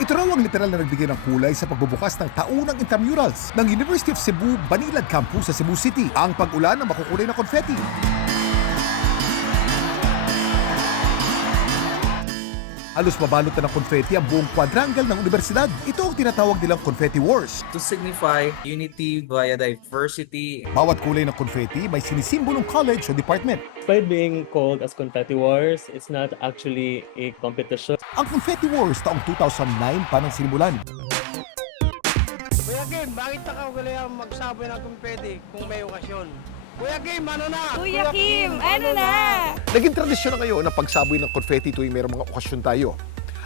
Ito raw ang literal na nagbigay ng kulay sa pagbubukas ng taunang intramurals ng University of Cebu Banilad Campus sa Cebu City, ang pag-ulan ng makukulay na konfeti. Halos mabalot na ng konfeti ang buong quadrangle ng universidad. Ito ang tinatawag nilang Confetti Wars. To signify unity via diversity. Bawat kulay ng konfeti may sinisimbolong college o department. Despite being called as Confetti Wars, it's not actually a competition. Ang Confetti Wars taong 2009 pa nang sinimulan. Kuya Kim, bakit nakagalayang magsaboy ng kumpete kung may okasyon? Kuya Kim, ano na? Kuya Kim, ano na? Naging tradisyon na ngayon ang pagsaboy ng konfeti tuwing mayroong mga okasyon tayo.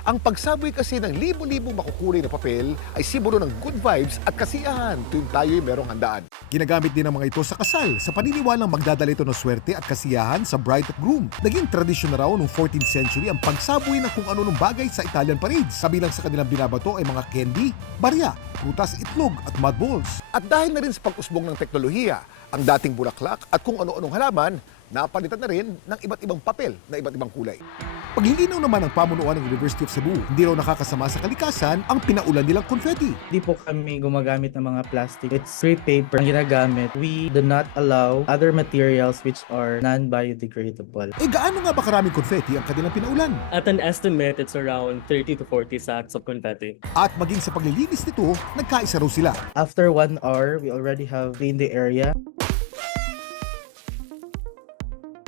Ang pagsaboy kasi ng libo-libong makukulay na papel ay simbolo ng good vibes at kasiyahan tuwing tayo'y merong handaan. Ginagamit din ang mga ito sa kasal sa paniniwalang magdadala ito ng swerte at kasiyahan sa bride at groom. Naging tradisyon na raw noong 14th century ang pagsaboy ng kung ano-anong bagay sa Italian parades. Kabilang sa kanilang binabato ay mga candy, barya, prutas, itlog at mud balls. At dahil na rin sa pag-usbong ng teknolohiya, ang dating bulaklak at kung ano-anong halaman, napalitan na rin ng iba't ibang papel na iba't ibang kulay. Paglilinaw naman ng pamunuan ng University of Cebu, hindi raw nakakasama sa kalikasan ang pinaulan nilang konfeti. Hindi po kami gumagamit ng mga plastic. It's straight paper ang ginagamit. We do not allow other materials which are non-biodegradable. Eh gaano nga ba karaming konfeti ang kanilang pinaulan? At an estimate, it's around 30 to 40 sacks of confetti. At maging sa paglilinis nito, nagkaisa raw sila. After 1 hour, we already have cleaned the area.